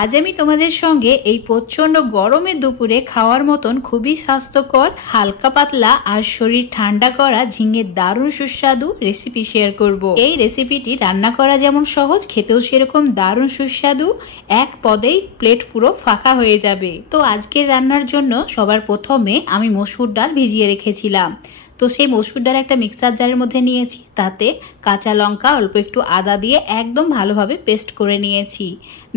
আজ আমি তোমাদের সঙ্গে এই প্রচন্ড গরমের দুপুরে খাওয়ার মতন খুবই স্বাস্থ্যকর, হালকা পাতলা আর শরীর ঠান্ডা করা ঝিঙের দারুণ সুস্বাদু রেসিপি শেয়ার করব। এই রেসিপিটি রান্না করা যেমন সহজ, খেতেও সেরকম দারুণ সুস্বাদু। এক পদেই প্লেট পুরো ফাঁকা হয়ে যাবে। তো আজকের রান্নার জন্য সবার প্রথমে আমি মসুর ডাল ভিজিয়ে রেখেছিলাম। তো সেই মসুর ডাল একটা মিক্সার জারের মধ্যে নিয়েছি, তাতে কাঁচা লঙ্কা অল্প একটু আদা দিয়ে একদম ভালোভাবে পেস্ট করে নিয়েছি।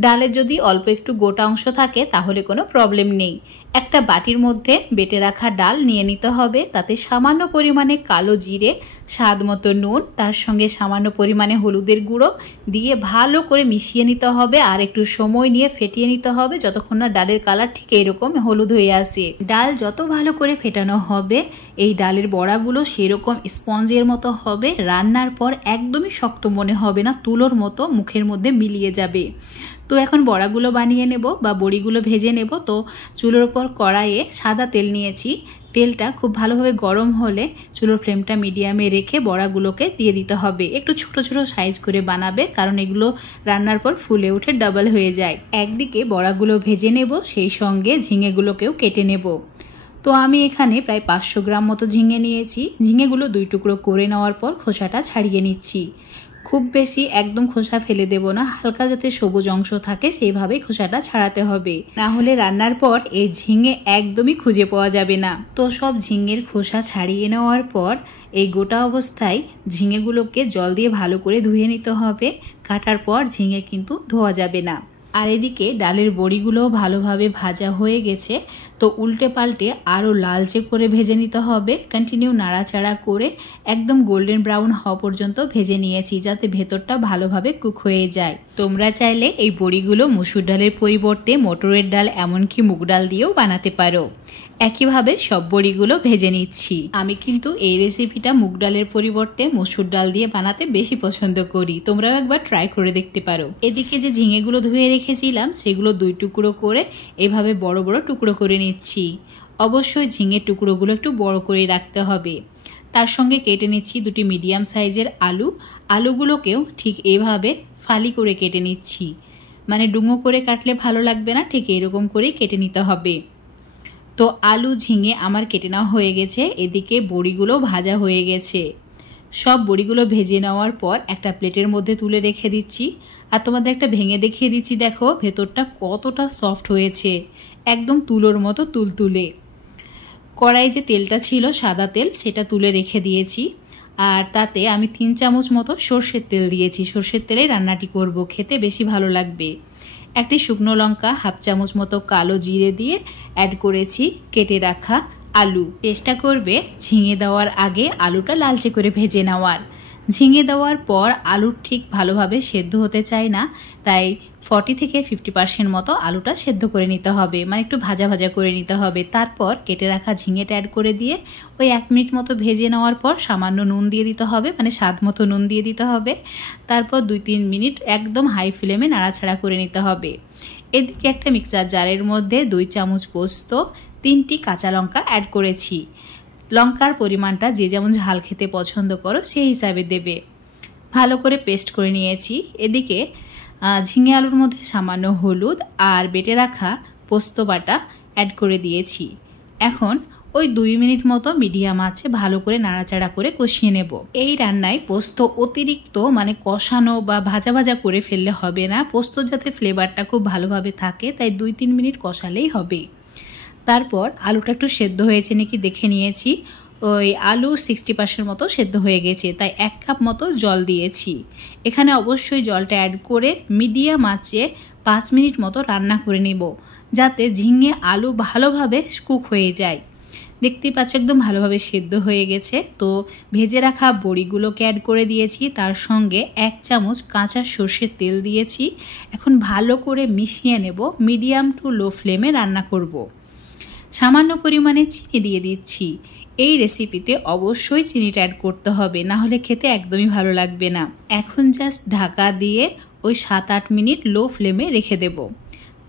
ডালে যদি অল্প একটু গোটা অংশ থাকে তাহলে কোনো প্রবলেম নেই। একটা বাটির মধ্যে বেটে রাখা ডাল নিয়ে নিতে হবে, তাতে সামান্য পরিমাণে কালো জিরে, স্বাদ মতো নুন, তার সঙ্গে সামান্য পরিমাণে হলুদের গুঁড়ো দিয়ে ভালো করে মিশিয়ে নিতে হবে আর একটু সময় নিয়ে ফেটিয়ে নিতে হবে যতক্ষণ না ডালের কালার ঠিক এরকম হলুদ হয়ে আসে। ডাল যত ভালো করে ফেটানো হবে এই ডালের বড়াগুলো সেরকম স্পঞ্জের মতো হবে, রান্নার পর একদমই শক্ত মনে হবে না, তুলোর মতো মুখের মধ্যে মিলিয়ে যাবে। তো এখন বড়াগুলো বানিয়ে নেব বা বড়িগুলো ভেজে নেব। তো চুলোর উপর কড়াইয়ে সাদা তেল নিয়েছি। তেলটা খুব ভালোভাবে গরম হলে চুলোর ফ্লেমটা মিডিয়ামে রেখে বড়াগুলোকে দিয়ে দিতে হবে। একটু ছোট ছোট সাইজ করে বানাবে, কারণ এগুলো রান্নার পর ফুলে উঠে ডাবল হয়ে যায়। একদিকে বড়াগুলো ভেজে নেব, সেই সঙ্গে ঝিঙেগুলোকেও কেটে নেব। তো আমি এখানে প্রায় 500 গ্রাম মতো ঝিঙে নিয়েছি। ঝিঙেগুলো 2 টুকরো করে নেওয়ার পর খোসাটা ছাড়িয়ে নিচ্ছি। খুব বেশি একদম খোসা ফেলে দেব না, হালকা যাতে সবুজ অংশ থাকে সেইভাবেই খোসাটা ছাড়াতে হবে, না হলে রান্নার পর এই ঝিঙে একদমই খুঁজে পাওয়া যাবে না। তো সব ঝিঙের খোসা ছাড়িয়ে নেওয়ার পর এই গোটা অবস্থায় ঝিঙেগুলোকে জল দিয়ে ভালো করে ধুয়ে নিতে হবে। কাটার পর ঝিঙে কিন্তু ধোয়া যাবে না। আর এদিকে ডালের বড়িগুলোও ভালোভাবে ভাজা হয়ে গেছে। তো উল্টে পাল্টে আরও লালচে করে ভেজে নিতে হবে। কন্টিনিউ নাড়াচাড়া করে একদম গোল্ডেন ব্রাউন হওয়া পর্যন্ত ভেজে নিয়েছি, যাতে ভেতরটা ভালোভাবে কুক হয়ে যায়। তোমরা চাইলে এই বড়িগুলো মসুর ডালের পরিবর্তে মটরের ডাল এমনকি মুগ ডাল দিয়েও বানাতে পারো। একইভাবে সব বড়িগুলো ভেজে নিচ্ছি। আমি কিন্তু এই রেসিপিটা মুগ ডালের পরিবর্তে মসুর ডাল দিয়ে বানাতে বেশি পছন্দ করি, তোমরাও একবার ট্রাই করে দেখতে পারো। এদিকে যে ঝিঙেগুলো ধুয়ে রেখেছিলাম সেগুলো 2 টুকরো করে এভাবে বড় বড় টুকরো করে নিচ্ছি। অবশ্যই ঝিঙের টুকরোগুলো একটু বড় করে রাখতে হবে। তার সঙ্গে কেটে নিচ্ছি 2টি মিডিয়াম সাইজের আলু। আলুগুলোকেও ঠিক এভাবে ফালি করে কেটে নিচ্ছি, মানে ডুঙো করে কাটলে ভালো লাগবে না, ঠিক এরকম করেই কেটে নিতে হবে। তো আলু ঝিঙে আমার কেটে নেওয়া হয়ে গেছে। এদিকে বড়িগুলো ভাজা হয়ে গেছে। সব বড়িগুলো ভেজে নেওয়ার পর একটা প্লেটের মধ্যে তুলে রেখে দিচ্ছি। আর তোমাদের একটা ভেঙে দেখিয়ে দিচ্ছি, দেখো ভেতরটা কতটা সফট হয়েছে, একদম তুলোর মতো তুলতুলে। কড়াই যে তেলটা ছিল সাদা তেল, সেটা তুলে রেখে দিয়েছি। আর তাতে আমি 3 চামচ মতো সর্ষের তেল দিয়েছি। সর্ষের তেলে রান্নাটি করব, খেতে বেশি ভালো লাগবে। একটি শুকনো লঙ্কা, 1/2 চামচ মতো কালো জিরে দিয়ে অ্যাড করেছি কেটে রাখা আলু। চেষ্টা করবে ঝিঙে দেওয়ার আগে আলুটা লালচে করে ভেজে নেওয়ার। ঝিঙে দেওয়ার পর আলু ঠিক ভালোভাবে সেদ্ধ হতে চায় না, তাই 40 থেকে 50% মতো আলুটা সেদ্ধ করে নিতে হবে, মানে একটু ভাজা ভাজা করে নিতে হবে। তারপর কেটে রাখা ঝিঙেটা অ্যাড করে দিয়ে ওই 1 মিনিট মতো ভেজে নেওয়ার পর সামান্য নুন দিয়ে দিতে হবে, মানে স্বাদ মতো নুন দিয়ে দিতে হবে। তারপর 2-3 মিনিট একদম হাই ফ্লেমে নাড়াচাড়া করে নিতে হবে। এদিকে একটা মিক্সার জারের মধ্যে 2 চামচ পোস্ত, 3টি কাঁচা লঙ্কা অ্যাড করেছি। লঙ্কার পরিমাণটা যে যেমন ঝাল খেতে পছন্দ করো সেই হিসাবে দেবে। ভালো করে পেস্ট করে নিয়েছি। এদিকে ঝিঙে আলুর মধ্যে সামান্য হলুদ আর বেটে রাখা পোস্ত বাটা অ্যাড করে দিয়েছি। এখন ওই 2 মিনিট মতো মিডিয়াম আঁচে ভালো করে নাড়াচাড়া করে কষিয়ে নেব। এই রান্নায় পোস্ত অতিরিক্ত মানে কষানো বা ভাজা ভাজা করে ফেললে হবে না, পোস্ত যাতে ফ্লেভারটা খুব ভালোভাবে থাকে, তাই 2-3 মিনিট কষালেই হবে। তারপর আলুটা একটু সেদ্ধ হয়েছে নাকি দেখে নিয়েছি। ওই আলু 60% মতো সেদ্ধ হয়ে গেছে, তাই 1 কাপ মতো জল দিয়েছি। এখানে অবশ্যই জলটা অ্যাড করে মিডিয়াম আঁচে 5 মিনিট মতো রান্না করে নেব, যাতে ঝিঙে আলু ভালোভাবে কুক হয়ে যায়। দেখতেই পাচ্ছ একদম ভালোভাবে সেদ্ধ হয়ে গেছে। তো ভেজে রাখা বড়িগুলোকে অ্যাড করে দিয়েছি, তার সঙ্গে 1 চামচ কাঁচা সর্ষের তেল দিয়েছি। এখন ভালো করে মিশিয়ে নেব, মিডিয়াম টু লো ফ্লেমে রান্না করব। সামান্য পরিমাণে চিনি দিয়ে দিচ্ছি। এই রেসিপিতে অবশ্যই চিনিটা অ্যাড করতে হবে, না হলে খেতে একদমই ভালো লাগবে না। এখন জাস্ট ঢাকা দিয়ে ওই 7-8 মিনিট লো ফ্লেমে রেখে দেব।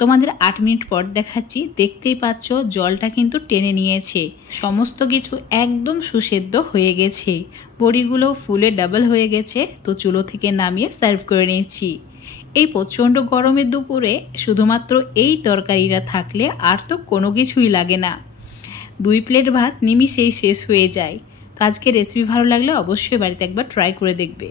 তোমাদের 8 মিনিট পর দেখাচ্ছি। দেখতেই পাচ্ছ জলটা কিন্তু টেনে নিয়েছে, সমস্ত কিছু একদম সুসেদ্ধ হয়ে গেছে, বড়িগুলো ফুলে ডাবল হয়ে গেছে। তো চুলো থেকে নামিয়ে সার্ভ করে নিয়েছি। এই প্রচণ্ড গরমের দুপুরে শুধুমাত্র এই তরকারিটা থাকলে আর তো কোনো কিছুই লাগে না। 2 প্লেট ভাত নিমিষেই শেষ হয়ে যায়। তো আজকে রেসিপি ভালো লাগলে অবশ্যই বাড়িতে একবার ট্রাই করে দেখবে।